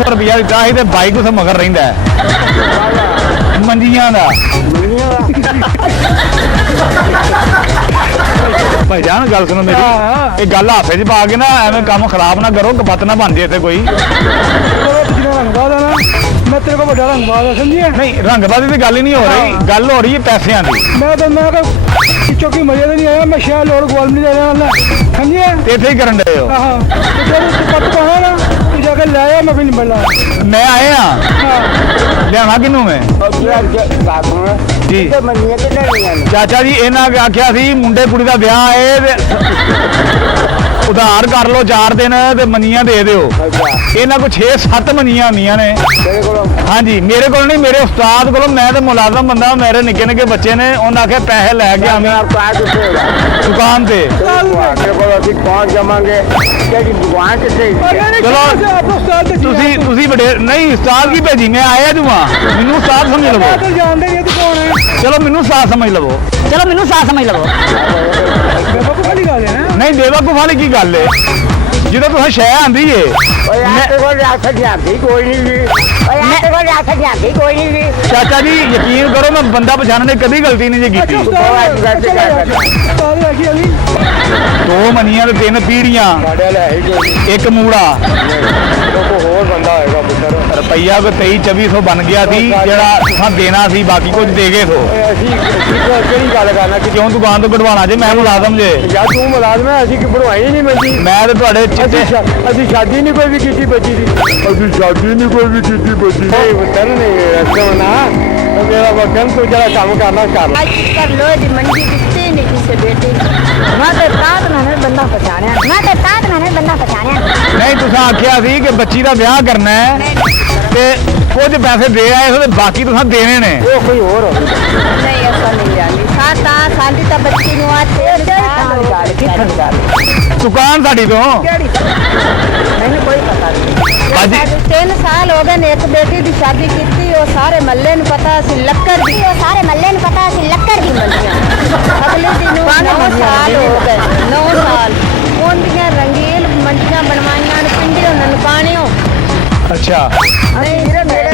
150 रुपया दिता ही बाइक उस मगर रहिंदा है मंजियां दा भाई जान गल सुनो मेरी ये गल हाथे च पा के ना एवं काम खराब ना करो कपत ना बन जाए इतने कोई मैं तेरे को बड़ा रंगबाज है समझिए। नहीं रंगबाजी की गल ही नहीं हो रही गल हो रही है पैसों की मैं चौकी मजे नहीं आया मैं शहर लोड़ गोल नहीं जा रहा समझिए इतने ही करन डे हो पत पाना ना तू जाकर ले आया मैं भी नहीं मिलना मैं आए हाँ लिया किनू मैं जी चाचा जी इन्हें आख्या सी मुंडे कुड़ी का ब्याह है उधार कर लो 4 दिन ते मनियां दे दिओ इन्हां को 6-7 मनियां आंदियां ने हाँ जी मेरे को नहीं मेरे उस्ताद को मैं तो मुलाजम बंदा मेरे निक्के निक्के बच्चे ने उन्हें आख्या पैसे लैके आवे दुकान से नहीं उस्ताद की भेजी मैं आया तू मैनू उस्ताद समझ लवो चलो मैनू उस्ताद समझ लवो नहीं बेवकूफ वाली की गल है जो तुम शह आंदी है चाचा जी यकीन करो मैं बंदा पछाणने कभी गलती नहीं की 2 मनियां 3 पीढ़ियां एक मूड़ा रुपया को 23-2400 बन गया थी जरा तुम देना सी बाकी कुछ दे गए थो क्यों दुकान तो कटवाना जे मैं मुलाजम जे तू मुलाजम है असी बनवाई नहीं मिलती मैं तो तुहाडे असी शादी नहीं कोई भी की बची थी असी शादी नहीं कोई भी की बची नहीं पुत्र नहीं ना मेरा वकन तू जरा काम करना कर लो जी मंडी दिखते नहीं किसी बेटे मैं तो तात ना बंदा पछाणिया नहीं तुसा आख्या सी कि बच्ची का ब्याह करना है ते कुछ पैसे दे आए हो बाकी तुसा देने ने वो कोई और नहीं ऐसा नहीं जानी साता शांति ता बच्ची नु आते दुकान साड़ी तो मैंने कोई पता नहीं 3 साल हो गए एक बेटी की शादी की थी वो सारे मल्ले ने पता सी लक्कड़ दी मंडियां अगले दिन 9 साल हो गए 9 साल उनदियां रंगील मंडियां बनवाइयां पिंडियों ननकाणियों अच्छा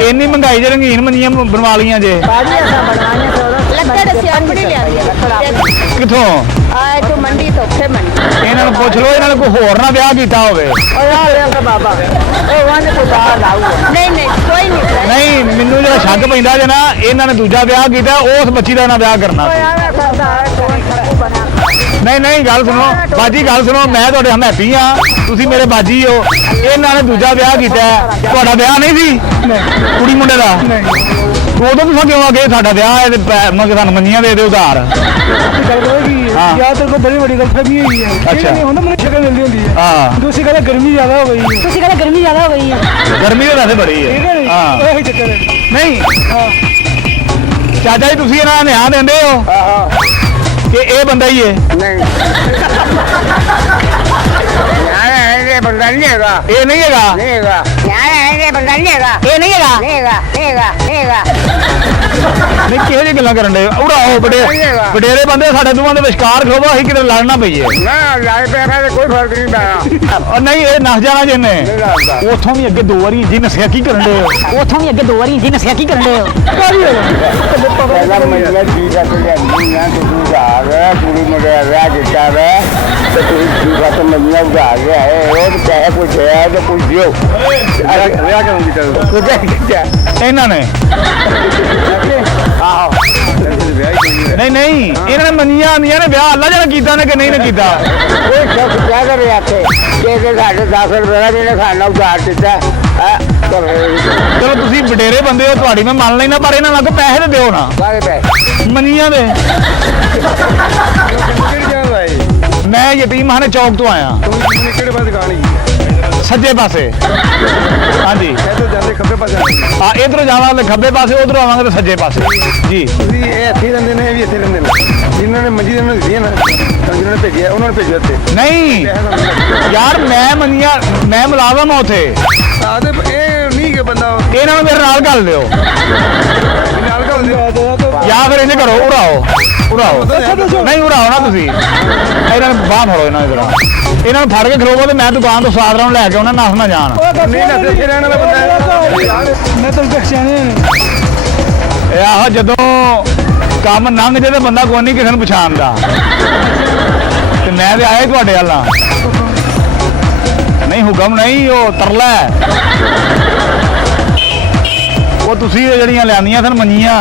इन्नी महंगाई च रंगीन मनियां बनवा लियां जे लक्कड़ से अपनी लिया किथों आए तो मंडी तो थे मंडी इन्हां नूं पुछ लो इन्हां ने कोई होर ना ब्याह कीता होवे बाबा नहीं कोई नहीं मैनू जो शक पैंदा जे ना इन्हां ने दूजा ब्याह कीता उस बच्ची दा ना ब्याह करना नहीं गल सुनो बाजी गल सुनो मैं तुहाडे हमैती हाँ तुसी मेरे बाजी हो इन्हां ने दूजा ब्याह कीता तुहाडा ब्याह नहीं सी कुड़ी मुंडे दा उदों तुसां क्यों आ गए साडा ब्याह है ते मैं सानूं मनियां दे दिओ उधार यार तेरे को बड़ी बड़ी गलतफहमी हुई है अच्छा होंदा मुझे शक्ल जल्दी होती है हां दूसरी गल गर्मी ज्यादा हो गई है गर्मी तो वैसे बड़ी है हां वही चक्कर है नहीं हां चाचा जी तुसी इन्हां न्याय देंदे हो हां कि ये बंदा ही है नहीं बंदा नहीं है ये नहीं है बंदा नहीं है नहीं किहो जी गल्लां करन दे उड़ाओ वडेरे बंदे साडे दोवां दे विचकार खलोवा असीं किते लड़ना पईए ना लड़ पैसा ते कोई फर्क नहीं पैना और नहीं ये नस जाना जिन्ने उथों भी अगे 2 वारी जी नसिया की करन दे पहला महीना जी का तो नहीं ना तो आ गया पूरी मुझे रह देता है तो जी का तो महीना उड़ा गया है और चाहे कुछ है तो कुछ दियो क्या करूंगी चलो इन्हां ने नहीं इन्हां ने मनियां आंदियां ने ब्याह अल्लाह जाने कीता ने कि नहीं ने कीता कोई शख्स क्या कर रहे आते कि साढ़े 10 रुपए का भी खाना उधार देता चलो तुसी वडेरे बंदे हो तुहाडी मैं मान लेना पर इन्हां को पैसे ते दिओ ना मनियां दे मैं यतीम खाने चौक तो आया सज्जे पासे हाँ जी हाँ इधरों जावांगे खब्बे पासे उधरों आवांगे तो सज्जे पासे जी जिन्होंने मंजी दी ना जिन्होंने भेजिया उन्होंने भेजा थे नहीं यार मैं मनिया मैं मुलाजम हाँ उथे नहीं के बंदा इन्होंने मेरे नाल गल दिओ या फिर इन्हें करो उड़ाओ ਉਰਾਓ ਨਹੀਂ ਉਰਾਓ ਨਾ ਤੁਸੀਂ ਇਹਨਾਂ ਨੂੰ ਬਾਹਰ ਫੜੋ ਇਹਨਾਂ ਨੂੰ ਇਹਨਾਂ ਨੂੰ ਫੜ ਕੇ ਖਲੋਵੋ ਤੇ ਮੈਂ ਦੁਕਾਨ ਤੋਂ ਸਾਦਰਾਂ ਨੂੰ ਲੈ ਕੇ ਉਹਨਾਂ ਨੱਸ ਨਾ ਜਾਣ ਨਹੀਂ ਨਾ ਦੇਖੇ ਰਹਿਣ ਵਾਲਾ ਬੰਦਾ ਮੈਂ ਤਾਂ ਪਛਾਣਿਆ ਇਹ ਆਹੋ ਜਦੋਂ ਕੰਮ ਲੰਘ ਜੇ ਤੇ ਬੰਦਾ ਕੋਈ ਨਹੀਂ ਕਿਸੇ ਨੂੰ ਪਛਾਣਦਾ ਤੇ ਮੈਂ ਤੇ ਆਇਆ ਤੁਹਾਡੇ ਵੱਲ ਆ ਨਹੀਂ ਹੁਕਮ ਨਹੀਂ ਉਹ ਤਰਲਾ ਹੈ ਉਹ ਤੁਸੀਂ ਇਹ ਜਿਹੜੀਆਂ ਲਿਆਂਦੀਆਂ ਸਨ ਮੰਜੀਆਂ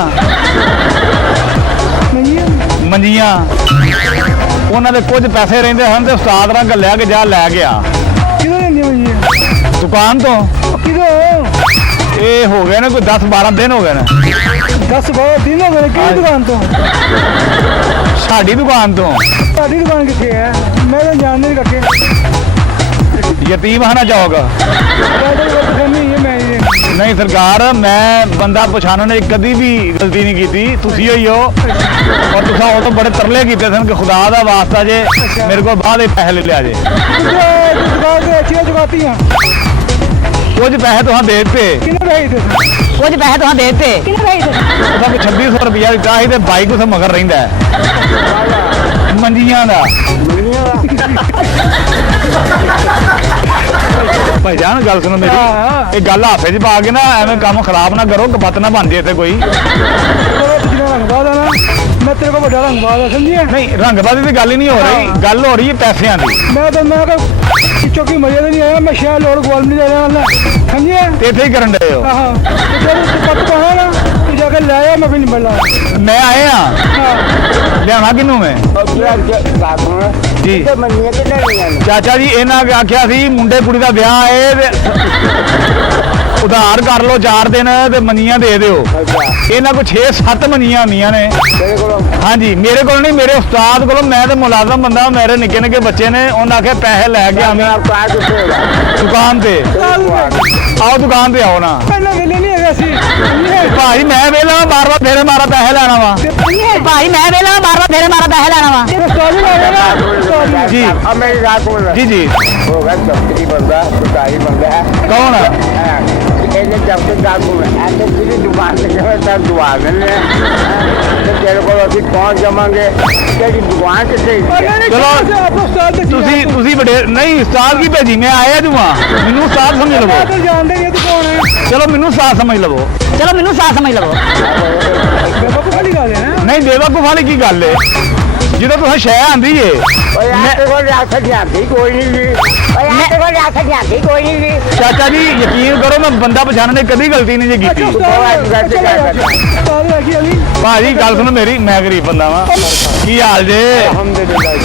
ਉਹਨਾਂ ਦੇ ਕੁਝ ਪੈਸੇ ਰਹਿੰਦੇ ਹਨ ਤੇ ਉਸਤਾਦ ਨਾਲ ਗੱਲਿਆ ਕਿ ਜਾ ਲੈ ਗਿਆ ਕਿਦੋਂ ਲੈਂਦੀ ਹੋਈ ਹੈ ਦੁਕਾਨ ਤੋਂ ਕਿਦੋਂ ਇਹ ਹੋ ਗਏ ਨੇ ਕੋਈ 10-12 ਦਿਨ ਹੋ ਗਏ ਨੇ 10-12 ਦਿਨ ਹੋ ਗਏ ਕਿਹੜੀ ਦੁਕਾਨ ਤੋਂ ਸਾਡੀ ਦੁਕਾਨ ਤੋਂ ਤੁਹਾਡੀ ਦੁਕਾਨ ਕਿੱਥੇ ਹੈ ਮੈਂ ਤਾਂ ਜਾਣਦੇ ਨਹੀਂ ਕੱਕੇ ਯਤੀਮਖਾਨਾ ਚੌਕ ਨਹੀਂ ਸਰਕਾਰ ਮੈਂ ਬੰਦਾ ਪਛਾਣਨ ਦੀ ਕਦੀ ਵੀ ਗਲਤੀ ਨਹੀਂ ਕੀਤੀ ਤੁਸੀਂ ਹੋਈ ਹੋ ਔਰ ਤੁਸੀਂ ਉਹ ਤੋਂ ਬੜੇ ਤਰਲੇ ਕੀਤੇ ਸਨ ਕਿ ਖੁਦਾ ਦਾ ਵਾਸਤਾ ਜੇ ਮੇਰੇ ਕੋਲ ਬਾਅਦ ਦੇ ਪੈਸੇ ਲੈ ਲਿਆ ਜੇ ਦੁਕਾਨ ਤੇ ਅੱਛੀਆਂ ਚੁਕਾਤੀਆਂ ਕੁਝ ਪੈਸੇ ਤੁਸੀਂ ਦੇ ਦਿੱਤੇ ਕਿੰਨੇ ਪੈਸੇ ਦਿੱਤੇ ਕੁਝ ਪੈਸੇ ਤੁਹਾਨੂੰ ਦੇ ਦਿੱਤੇ ਕਿੰਨੇ ਪੈਸੇ ਉਹਦਾ ਕੋਈ 2600 ਰੁਪਇਆ ਦਿੱਤਾ ਸੀ ਤੇ ਬਾਈਕ ਉਸ ਮਗਰ ਰਹਿੰਦਾ ਹੈ ਮੰਜੀਆਂ ਦਾ ਭਾਈ ਜਾਨ ਗੱਲ ਸੁਣੋ ਮੇਰੀ ਇਹ ਗੱਲ ਹਾਫੇ 'ਚ ਪਾ ਕੇ ਨਾ ਐਵੇਂ ਕੰਮ ਖਰਾਬ ਨਾ ਕਰੋ ਕਪੱਤ ਨਾ ਬਣ ਜੇ ਇੱਥੇ ਕੋਈ ਰੰਗਬਾਦ ਆ ਨਾ ਮੈਂ ਤੇਰੇ ਕੋਲ ਵੱਡਾ ਰੰਗਬਾਦ ਆ ਸਮਝਿਆ ਨਹੀਂ ਰੰਗਬਾਜ਼ੀ ਦੀ ਗੱਲ ਹੀ ਨਹੀਂ ਹੋ ਰਹੀ ਗੱਲ ਹੋ ਰਹੀ ਹੈ ਪੈਸਿਆਂ ਦੀ ਮੈਂ ਚੌਕੀ ਮਜੇ ਨਹੀਂ ਆਇਆ ਮੈਂ ਸ਼ਾਇਦ ਲੋੜ ਗੋਲ ਨਹੀਂ ਦੇਣਾ ਵਾਲਾ ਸਮਝਿਆ ਤੇ ਇੱਥੇ ਹੀ ਕਰਨ ਡਏ ਹੋ ਆਹਾਂ ਤੇ ਤੂੰ ਪੱਤ ਪਾਣਾ ਨਾ ਤੂੰ ਜਾ ਕੇ ਲੈ ਆ ਮੈਂ ਵੀ ਨਹੀਂ ਮਿਲਣਾ ਮੈਂ ਆਏ ਆ ਲਿਆਣਾ ਕਿਨੂੰ ਮੈਂ ਜੀ ਮੰਨੀਆਂ ਕਿੰਨੇ ਲਈਆਂ ਨੇ ਚਾਚਾ ਜੀ ਇਹਨਾਂ ਆਖਿਆ ਸੀ ਮੁੰਡੇ ਕੁੜੀ ਦਾ ਵਿਆਹ ਹੈ ਤੇ ਉਧਾਰ ਕਰ ਲਓ 4 ਦਿਨ ਤੇ ਮੰਨੀਆਂ ਦੇ ਦਿਓ ਇਹਨਾਂ ਕੋਲ 6-7 ਮੰਨੀਆਂ ਹੁੰਦੀਆਂ ਨੇ ਤੇਰੇ ਕੋਲ ਹਾਂਜੀ ਮੇਰੇ ਕੋਲ ਨਹੀਂ ਮੇਰੇ ਉਸਤਾਦ ਕੋਲ ਮੈਂ ਤੇ ਮੁਲਾਜ਼ਮ ਬੰਦਾ ਮੇਰੇ ਨਿੱਕੇ ਨਿੱਕੇ ਬੱਚੇ ਨੇ ਉਹਨਾਂ ਆਖਿਆ ਪੈਸੇ ਲੈ ਕੇ ਆਵੇਂ ਆਪਕਾ ਕਿੱਥੇ ਹੋਗਾ ਦੁਕਾਨ ਤੇ ਆਓ ਦੁਕਾਨ ਤੇ ਆਓ ਨਾ ਪਹਿਲਾਂ ਵੇਲੇ ਨਹੀਂ ਹੈਗਾ ਸੀ ਭਾਈ ਮੈਂ ਵੇਲਾ ਬਾਰ-ਬਾਰ ਫੇਰੇ ਮਾਰਾ ਪੈਸੇ ਲੈਣਾ ਵਾ ਭਾਈ ਮੈਂ ਵੇਲਾ ਬਾਰ-ਬਾਰ ਫੇਰੇ ਮਾਰਾ ਪੈਸੇ ਲੈਣਾ ਵਾ ਤੇਰਾ ਸਟੋਰੀ ਲੱਗੇਗਾ ਜੀ अब मेरी रात बोल रहा ਜੀ ਜੀ होगा दफ्तरी बंदा सरकारी बंदा है ਕੌਣ ਇਹਨੇ ਜਬ ਤੱਕ ਗੱਲ ਨੂੰ ਐਸੇ ਕਿਹਦੀ ਦੁਕਾਨ ਤੇ ਗਏ ਤਾਂ ਦੁਆ ਦਿੰਦੇ ਤੇ ਤੇਰੇ ਕੋਲ ਅਸੀਂ ਪਹੁੰਚ ਜਾਵਾਂਗੇ ਤੇਰੀ ਦੁਕਾਨ ਕਿੱਥੇ ਤੁਸੀਂ ਵੱਡੇ ਨਹੀਂ ਉਸਤਾਦ ਕੀ ਭੇਜੀ ਮੈਂ ਆਇਆ ਜੂਆ ਮੈਨੂੰ ਉਸਤਾਦ ਸਮਝ ਲਵੋ ਤੂੰ ਜਾਣਦੇ ਨਹੀਂ ਤੂੰ ਕੌਣ ਹੈ ਚਲੋ ਮੈਨੂੰ ਉਸਤਾਦ ਸਮਝ ਲਵੋ ਚਲੋ ਮੈਨੂੰ ਸਾਥ ਸਮਝ ਲਵੋ ਬੇਵਕੂਫ ਵਾਲੀ ਗੱਲ ਹੈ ਨਾ ਨਹੀਂ ਬੇਵਕੂਫ ਵਾਲੀ ਕੀ ਗੱਲ ਏ ਜਦੋਂ ਤੁਸੀਂ ਸ਼ੈ ਆਂਦੀ ਏ ਓਏ ਆਤੇ ਕੋਲ ਰਿਆਸਤ ਜਾਂਦੀ ਕੋਈ ਨਹੀਂ ਜੀ ਓਏ ਆਤੇ ਕੋਲ ਰਿਆਸਤ ਜਾਂਦੀ ਕੋਈ ਨਹੀਂ ਜੀ ਚਾਚਾ ਜੀ ਯਕੀਨ ਕਰੋ ਮੈਂ ਬੰਦਾ ਪਛਾਣਨ ਦੀ ਕਦੀ ਗਲਤੀ ਨਹੀਂ ਜੀ ਕੀਤੀ ਭਾਜੀ ਗੱਲ ਸੁਣੋ ਮੇਰੀ ਮੈਂ ਗਰੀਬ ਬੰਦਾ ਵਾਂ ਕੀ ਹਾਲ ਜੇ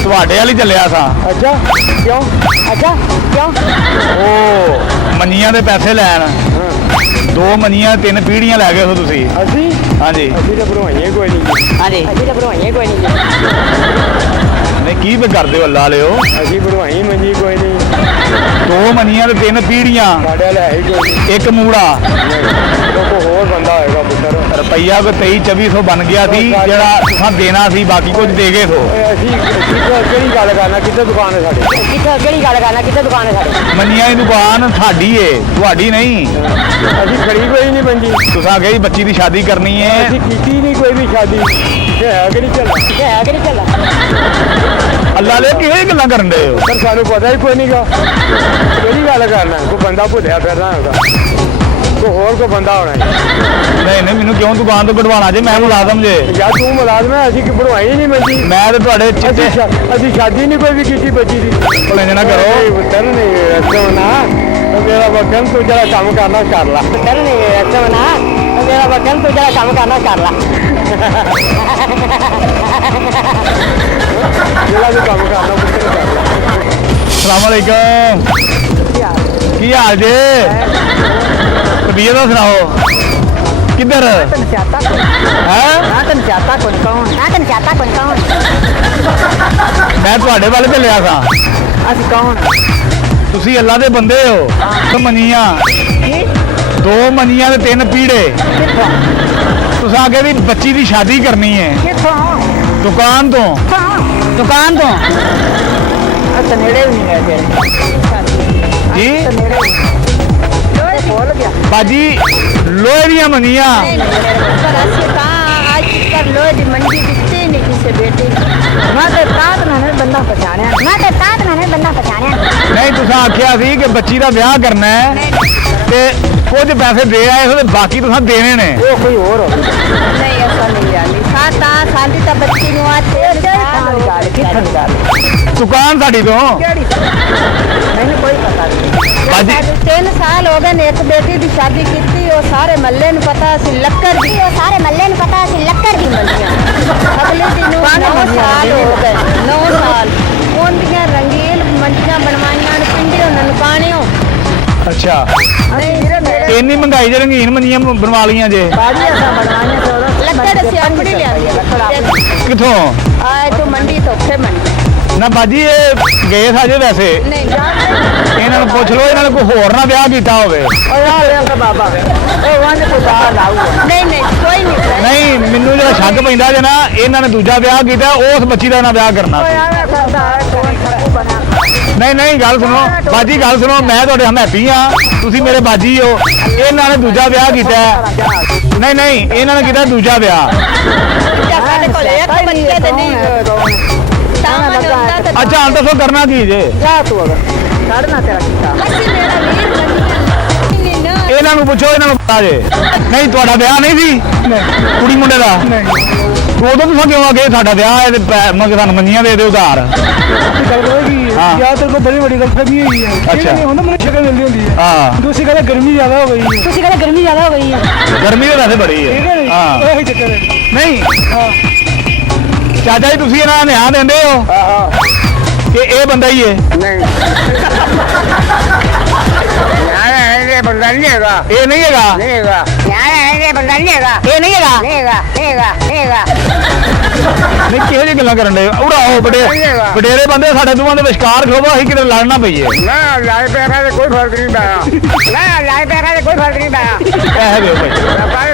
ਤੁਹਾਡੇ ਵਾਲੀ ਚੱਲਿਆ ਸਾਂ ਅੱਛਾ ਕਿਉਂ ਉਹ ਮੰਨੀਆਂ ਦੇ ਪੈਸੇ ਲੈਣ 2 ਮੰਨੀਆਂ 3 ਪੀੜੀਆਂ ਲੈ ਗਏ ਹੋ ਤੁਸੀਂ ਅਸੀਂ ਹਾਂਜੀ ਤਾਂ ਭਰਵਾਈਏ ਕੋਈ ਨਹੀਂ ਹਾਂਜੀ ਅਸੀਂ ਤਾਂ ਭਰਵਾਈਏ ਕੋਈ ਨਹੀਂ ਨਹੀਂ ਕੀ ਵੀ ਕਰਦੇ ਹੋ ਅੱਲਾ ਲਿਓ ਅਸੀਂ ਭਰਵਾਈ ਮੰਜੀ ਕੋਈ ਨਹੀਂ 2 ਮੰਨੀਆਂ ਤੇ 3 ਪੀੜੀਆਂ ਸਾਡੇ ਵਾਲਾ ਹੈ ਹੀ ਕੋਈ ਨਹੀਂ ਇੱਕ ਮੂੜਾ ਕੋਈ ਹੋਰ ਬੰਦਾ ਹੋਏਗਾ ਪੁੱਤਰ ਰੁਪਈਆ ਕੋਈ 23-2400 ਬਣ ਗਿਆ ਸੀ ਜਿਹੜਾ ਤੁਸੀਂ ਦੇਣਾ ਸੀ ਬਾਕੀ ਕੁਝ ਦੇ ਗਏ ਸੋ ਅਸੀਂ ਕਿਹੜੀ ਗੱਲ ਕਰਨਾ ਕਿੱਥੇ ਦੁਕਾਨ ਹੈ ਸਾਡੀ ਕਿਹੜੀ ਗੱਲ ਕਰਨਾ ਕਿੱਥੇ ਦੁਕਾਨ ਹੈ ਸਾਡੀ ਮੰਨੀਆਂ ਦੀ ਦੁਕਾਨ ਸਾਡੀ ਏ ਤੁਹਾਡੀ ਨਹੀਂ ਅਸੀਂ ਖੜੀ ਕੋਈ ਨਹੀਂ ਮੰਜੀ ਤੁਸੀਂ ਕਹੀ ਬੱਚੀ ਦੀ ਸ਼ਾਦੀ ਕਰਨੀ ਏ ਅਸੀਂ ਕੀਤੀ ਨਹੀਂ ਕੋਈ ਵੀ ਸ਼ਾਦੀ ਇਹ ਹੈ ਕਿ ਨਹੀਂ ਚੱਲਣਾ ਹੈ ਕਿ ਨਹੀਂ ਚੱਲਾ ਅੱਲਾ ਲੈ ਕਿਹੜੀ ਗੱਲਾਂ ਕਰਨ ਦੇ ਹੋ ਪਰ ਸਾਨੂੰ ਪਤਾ ਹੀ ਕੋਈ ਨਹੀਂਗਾ ਕਿਹੜੀ ਗੱਲ ਕਰਨਾ ਕੋਈ ਬੰਦਾ ਭੁੱਲਿਆ ਫਿਰਦਾ ਹੋਗਾ ਕੋਈ ਹੋਰ ਕੋਈ ਬੰਦਾ ਹੋਣਾ ਨਹੀਂ ਨਹੀਂ ਮੈਨੂੰ ਕਿਉਂ ਦੁਕਾਨ ਤੋਂ ਕਢਵਾਉਣਾ ਜੇ ਮੈਂ ਮੁਲਾਜ਼ਮ ਜੇ ਯਾਰ ਤੂੰ ਮੁਲਾਜ਼ਮ ਹੈ ਅਸੀਂ ਕਿ ਬਣਵਾਈ ਨਹੀਂ ਮੰਜੀ ਮੈਂ ਤੇ ਤੁਹਾਡੇ ਚਿੱਟੇ ਅਸੀਂ ਸ਼ਾਦੀ ਨਹੀਂ ਕੋਈ ਵੀ ਕੀਤੀ ਬੱਚੀ ਦੀ ਭਲੇ ਨਾ ਕਰੋ ਪੁੱਤਰ ਨਹੀਂ ਐਸਾ ਨਾ ਮੇਰਾ ਵਕਨ ਤੂੰ ਜਿਹੜਾ ਕੰਮ ਕਰਨਾ ਕਰ ਲਾ ਪੁੱਤਰ ਨਹੀਂ ਐਸਾ ਨਾ ਮੇਰਾ ਵਕਨ ਤੂੰ ਜਿਹੜਾ ਕੰਮ ਕਰਨਾ ਕਰ ਲਾ ਜਿਹੜਾ ਵੀ ਕੰਮ ਕਰਨਾ ਪੁੱਤਰ ਕਰ ਲਾ ਅਸਲਾਮ ਅਲੈਕਮ ਕੀ ਹਾਲ ਜੇ ਤਬੀਅਤ ਦਾ ਸੁਣਾਓ ਕਿੱਧਰ ਹੈ ਮੈਂ ਤੁਹਾਡੇ ਵੱਲ ਚੱਲਿਆ ਸਾਂ ਅਸੀਂ ਕੌਣ ਤੁਸੀਂ ਅੱਲਾ ਦੇ ਬੰਦੇ ਹੋ ਤੇ ਮੰਨੀਆਂ 2 ਮੰਨੀਆਂ ਤੇ 3 ਪੀੜੇ ਤੁਸੀਂ ਆਗੇ ਵੀ ਬੱਚੀ ਦੀ ਸ਼ਾਦੀ ਕਰਨੀ ਹੈ ਦੁਕਾਨ ਤੋਂ ਅੱਛਾ ਨੇੜੇ ਵੀ ਨਹੀਂ ਹੈ ਤੇਰੇ ਜੀ ਲੋਹੇ ਖੋਲ ਗਿਆ ਬਾਜੀ ਲੋਹੇ ਦੀਆਂ ਮੰਨੀਆਂ ਪਰ ਅਸੀਂ ਤਾਂ ਅੱਜ ਤੱਕ ਲੋਹੇ ਦੀ ਮੰਡੀ ਦਿੱਤੀ ਨਹੀਂ से बेटी मैं तो तात मैंने बंदा पहचानिया ਨਹੀਂ ਤੁਸੀਂ ਆਖਿਆ ਸੀ ਕਿ ਬੱਚੀ ਦਾ ਵਿਆਹ ਕਰਨਾ ਹੈ ਤੇ ਕੁਝ ਪੈਸੇ ਦੇ ਆਏ ਹੋ ਤੇ ਬਾਕੀ ਤੁਸੀਂ ਦੇਣੇ ਨੇ ਉਹ ਕੋਈ ਹੋਰ ਹੋ नहीं ऐसा नहीं आली सात साल दी बच्ची नु ਦੁਕਾਨ ਸਾਡੀ ਤੋਂ मैंने कोई पता नहीं बाजी। 3 साल हो गए ने एक बेटी की शादी की थी वो सारे महल्ले नु पता सी लक्कर दी मलियां अगले दिन 9 साल हो गए 9 साल कौन दियां रंगीन मंडियां बनवाइयां ने पिंडियों ननकाणियों ਅੱਛਾ नहीं ਇੰਨੀ ਮਹਿੰਗਾਈ ਚ ਰੰਗੀਨ ਮੰਜੀਆਂ ਬਣਵਾ ਲੀਆਂ ਜੇ लक्कड़ से अपनी लिया ਕਿੱਥੋਂ आए तो मंडी तो थे मंडी ਨਾ ਬਾਜੀ ਇਹ ਗਏ ਸਾਜੇ ਵੈਸੇ नहीं ਇਹਨਾਂ ਨੂੰ ਪੁੱਛ ਲਓ ਇਹਨਾਂ ਨੇ ਕੋਈ ਹੋਰ ਨਾ ਵਿਆਹ ਕੀਤਾ ਹੋਵੇ नहीं नहीं कोई नहीं ਨਹੀਂ ਮੈਨੂੰ ਜਿਹੜਾ ਸ਼ੱਕ ਪੈਂਦਾ ਜੇ ਨਾ ਇਹਨਾਂ ਨੇ ਦੂਜਾ ਵਿਆਹ ਕੀਤਾ ਉਸ ਬੱਚੀ ਦਾ ਨਾ ਵਿਆਹ ਕਰਨਾ ਨਹੀਂ ਨਹੀਂ ਗੱਲ ਸੁਣੋ ਬਾਜੀ ਗੱਲ ਸੁਣੋ ਮੈਂ ਤੁਹਾਡੇ ਹਮੈਤੀ ਆ ਤੁਸੀਂ ਮੇਰੇ ਬਾਜੀ ਹੋ ਇਹਨਾਂ ਨੇ ਦੂਜਾ ਵਿਆਹ ਕੀਤਾ ਨਹੀਂ ਨਹੀਂ ਇਹਨਾਂ ਨੇ ਕੀਤਾ ਦੂਜਾ ਵਿਆਹ ਸਾਡੇ ਕੋਲ ਇੱਕ ਬੱਚੇ ਤੇ ਨਹੀਂ ਤਾਂ ਹੁੰਦਾ ਤਾਂ ਅੱਛਾ ਹੁਣ ਦੱਸੋ ਕਰਨਾ ਕੀ ਜੇ ਅਸੀਂ ਮੇਰਾ ਵੀਰ ਨਹੀਂ ਨਾ ਇਹਨਾਂ ਨੂੰ ਪੁੱਛੋ ਇਹਨਾਂ ਨੂੰ ਪਤਾ ਜੇ ਨਹੀਂ ਤੁਹਾਡਾ ਵਿਆਹ ਨਹੀਂ ਸੀ ਕੁੜੀ ਮੁੰਡੇ ਦਾ ਉਦੋਂ ਤੁਸੀਂ ਕਿਉਂ ਆ ਗਏ ਸਾਡਾ ਵਿਆਹ ਹੈ ਤੇ ਮੈਂ ਤੁਹਾਨੂੰ ਮੰਨੀਆਂ ਦੇ ਦਿਓ ਉਧਾਰ हाँ। ਯਾਰ ਤੇਰੇ ਕੋਲ ਬੜੀ ਵੱਡੀ ਗਲਤਫਹਿਮੀ ਹੋਈ ਹੈ अच्छा। ਇਹ ਹੁੰਦਾ ਮੈਨੂੰ ਸ਼ਕਲ ਮਿਲਦੀ ਹੁੰਦੀ ਹੈ ਹਾਂ ਦੂਸਰੀ ਗੱਲ ਗਰਮੀ ਜ਼ਿਆਦਾ ਹੋ ਗਈ ਹੈ ਗਰਮੀ ਤਾਂ ਵੈਸੇ ਬੜੀ ਠੀਕ ਹੈ ਹੈ ਹਾਂ ਉਹੀ ਚੱਕਰ ਹੈ ਨਹੀਂ ਹਾਂ ਚਾਚਾ ਜੀ ਤੁਸੀਂ ਇਹਨਾਂ ਦਾ ਨਿਆਂ ਦਿੰਦੇ ਹੋ ਕਿ ਇਹ ਬੰਦਾ ਹੀ ਹੈ ਨਹੀਂ ਇਹ ਬੰਦਾ ਨਹੀਂ ਹੈਗਾ ਇਹ ਨਹੀਂ ਹੈਗਾ ਨਹੀਂ ਹੈਗਾ ਇਹ ਬੰਦਾ ਨਹੀਂ ਹੈਗਾ ਇਹ ਨਹੀਂ ਹੈਗਾ ਨਹੀਂ ਹੈਗਾ ਨਹੀਂ ਕਿਹੋ ਜਿਹੀ ਗੱਲਾਂ ਕਰਨ ਦੇ ਉੜਾਓ ਵਡੇਰੇ ਬੰਦੇ ਸਾਡੇ ਦੋਵਾਂ ਦੇ ਵਿਚਕਾਰ ਖਲੋਵੋ ਅਸੀਂ ਕਿਤੇ ਲੜਨਾ ਪਈਏ ਨਾ ਲਾਏ ਪੈਸਾ ਦੇ ਕੋਈ ਫਰਕ ਨਹੀਂ ਪਿਆ ਪੈਸੇ ਦਿਓ ਭਾਈ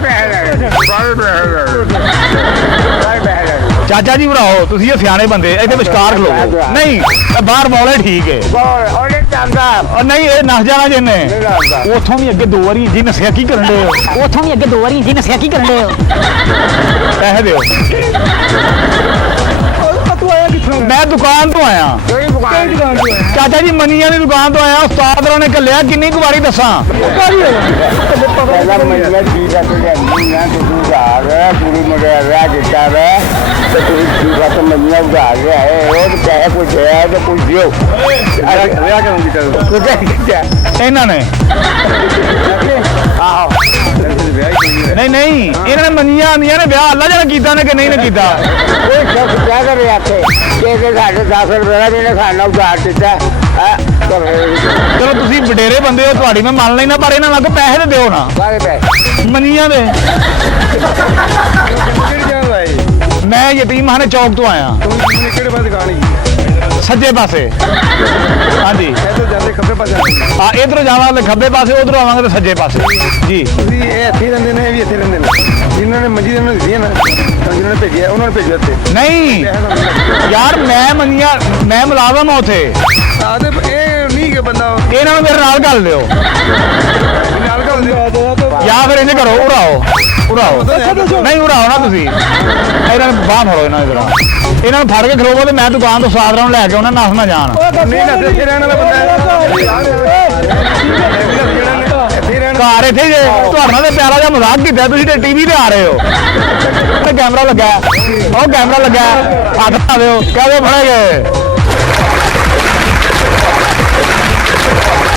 ਚਾਚਾ ਜੀ ਉੜਾਓ ਤੁਸੀਂ ਇਹ ਸਿਆਣੇ ਬੰਦੇ ਇਹਦੇ ਵਿਚਕਾਰ ਖਲੋਵੋ ਨਹੀਂ ਇਹ ਬਾਹਰ ਬੋਲੇ ਠੀਕ ਹੈ ਉਹਨੇ ਚਾਹੁੰਦਾ ਉਹ ਨਹੀਂ ਇਹ ਨਸ ਜਾਣਾ ਜਿੰਨੇ ਉਥੋਂ ਵੀ ਅੱਗੇ 2 ਵਾਰੀ ਜੀ ਨਸਿਆ ਕੀ ਕਰਨ ਦੇ ਹੋ ਪੈਸੇ ਦਿਓ ਤੂੰ ਆਇਆ ਕਿੱਥੋਂ ਮੈਂ ਦੁਕਾਨ ਤੋਂ ਆਇਆ ਕਿਹੜੀ ਦੁਕਾਨ ਦੁਕਾਨ ਤੋਂ ਆਇਆ ਚਾਚਾ ਜੀ ਮਨੀਆਂ ਦੀ ਦੁਕਾਨ ਤੋਂ ਆਇਆ ਉਸਤਾਦ ਹੋਰਾਂ ਨੇ ਘੱਲਿਆ ਕਿੰਨੀ ਕੁ ਵਾਰੀ ਦੱਸਾਂ ਪਹਿਲਾਂ ਮੈਂ ਠੀਕ ਆ ਤੇ ਨਹੀਂ ਨਾ ਤੂੰ ਘਰ ਪੂਰੀ ਮੁੰਡੇ ਵਿਆਹ ਕੀਤਾ ਵੇ ਤੇ ਤੂੰ ਠੀਕ ਆ ਤੇ ਮੰਨਿਆ ਉਧਾਰ ਗਿਆ ਹੈ ਉਹ ਪੈਸੇ ਕੋਈ ਦਿਆ ਤੇ ਕੋਈ ਦਿਓ ਵਿਆਹ ਕਿਉਂ ਕੀਤਾ ਇਹਨਾਂ ਨੇ ਆਹੋ ਨਹੀਂ ਨਹੀਂ ਇਹਨਾਂ ਨੇ ਮੰਨੀਆਂ ਆਂਦੀਆਂ ਨੇ ਵਿਆਹ ਅੱਲਾ ਜਾਣੇ ਕੀਤਾ ਨੇ ਕਿ ਨਹੀਂ ਨੇ ਕੀਤਾ ਉਹ ਸ਼ਖਸ ਕਿਆ ਕਰ ਰਿਹਾ ਥੇ ਕਿ ਸਾਡੇ 10 ਰੁਪਏ ਦਾ ਵੀ ਨੇ ਖਾਣਾ ਉਧਾਰ ਦਿੱਤਾ ਹੈ ਚਲੋ ਤੁਸੀਂ ਵਡੇਰੇ ਬੰਦੇ ਹੋ ਤੁਹਾਡੀ ਮੈਂ ਮੰਨ ਲੈਣਾ ਪਰ ਇਹਨਾਂ ਨਾਲ ਪੈਸੇ ਤੇ ਦਿਓ ਨਾ ਸਾਰੇ ਪੈਸੇ ਮੰਨੀਆਂ ਦੇ ਕਿਹੜੀ ਜਗ੍ਹਾ ਆਏ ਮੈਂ ਯਤੀਮਖਾਨੇ ਚੌਕ ਤੋਂ ਆਇਆ ਤੂੰ ਕਿਹੜੇ ਪਾਸੇ ਦੁਕਾਨ ਹੈ ਸੱਜੇ ਪਾਸੇ ਹਾਂਜੀ ਇੱਧਰ ਜਾਂਦੇ ਖੱਬੇ ਪਾਸੇ ਆ ਇਧਰੋਂ ਜਾਵਾਂਗੇ ਖੱਬੇ ਪਾਸੇ ਉਧਰੋਂ ਆਵਾਂਗੇ ਤੇ ਸੱਜੇ ਪਾਸੇ ਜੀ ਤੁਸੀਂ ਇਹ ਇੱਥੇ ਰਹਿੰਦੇ ਨੇ ਇਹ ਵੀ ਇੱਥੇ ਰਹਿੰਦੇ ਨੇ ਜਿਨ੍ਹਾਂ ਨੇ ਮੰਜੀ ਨੂੰ ਦਿੱਤੀ ਨਾ ਤਾਂ ਜਿਨ੍ਹਾਂ ਨੇ ਭੇਜਿਆ ਉਹਨਾਂ ਨੇ ਭੇਜਿਆ ਇੱਥੇ ਨਹੀਂ ਯਾਰ ਮੈਂ ਮੰਨੀਆਂ ਮੈਂ ਮੁਲਾਜ਼ਮ ਹਾਂ ਉੱਥੇ ਆਦੇ ਇਹ ਨਹੀਂ ਕਿ ਬੰਦਾ ਇਹਨਾਂ ਨੂੰ ਮੇਰੇ ਨਾਲ ਗੱਲ ਦਿਓ ਨਾਲ ਕਰ ਦਿਓ ਜਾਂ ਫਿਰ ਇਹਨੇ ਕਰੋ ਉੜਾਓ ਨਹੀਂ ਉੜਾਓ ਨਾ ਤੁਸੀਂ ਇਹਨਾਂ ਨੂੰ ਬਾਹਰ ਫੜੋ ਇਹਨਾਂ ਨੂੰ ਇਹਨਾਂ ਨੂੰ ਫੜ ਕੇ ਖਲੋਵੋ ਤੇ ਮੈਂ ਦੁਕਾਨ ਤੋਂ ਸਾਦਰਾਂ ਨੂੰ ਲੈ ਕੇ ਉਹਨਾਂ ਨਸ ਨਾ ਜਾਣ ਨਹੀਂ ਨਾ ਇੱਥੇ ਰਹਿਣ ਵਾਲਾ ਬੰਦਾ ਘਰ ਇੱਥੇ ਜੇ ਤੁਹਾਡੇ ਨਾਲ ਤੇ ਪਿਆਰਾ ਜਿਹਾ ਮਜ਼ਾਕ ਕੀਤਾ ਤੁਸੀਂ ਤੇ ਟੀਵੀ ਤੇ ਆ ਰਹੇ ਹੋ ਤੇ ਕੈਮਰਾ ਲੱਗਾ ਉਹ ਕੈਮਰਾ ਲੱਗਾ ਹੱਥ ਪਾ ਦਿਓ ਕਹਦੇ ਫੜੇ ਗਏ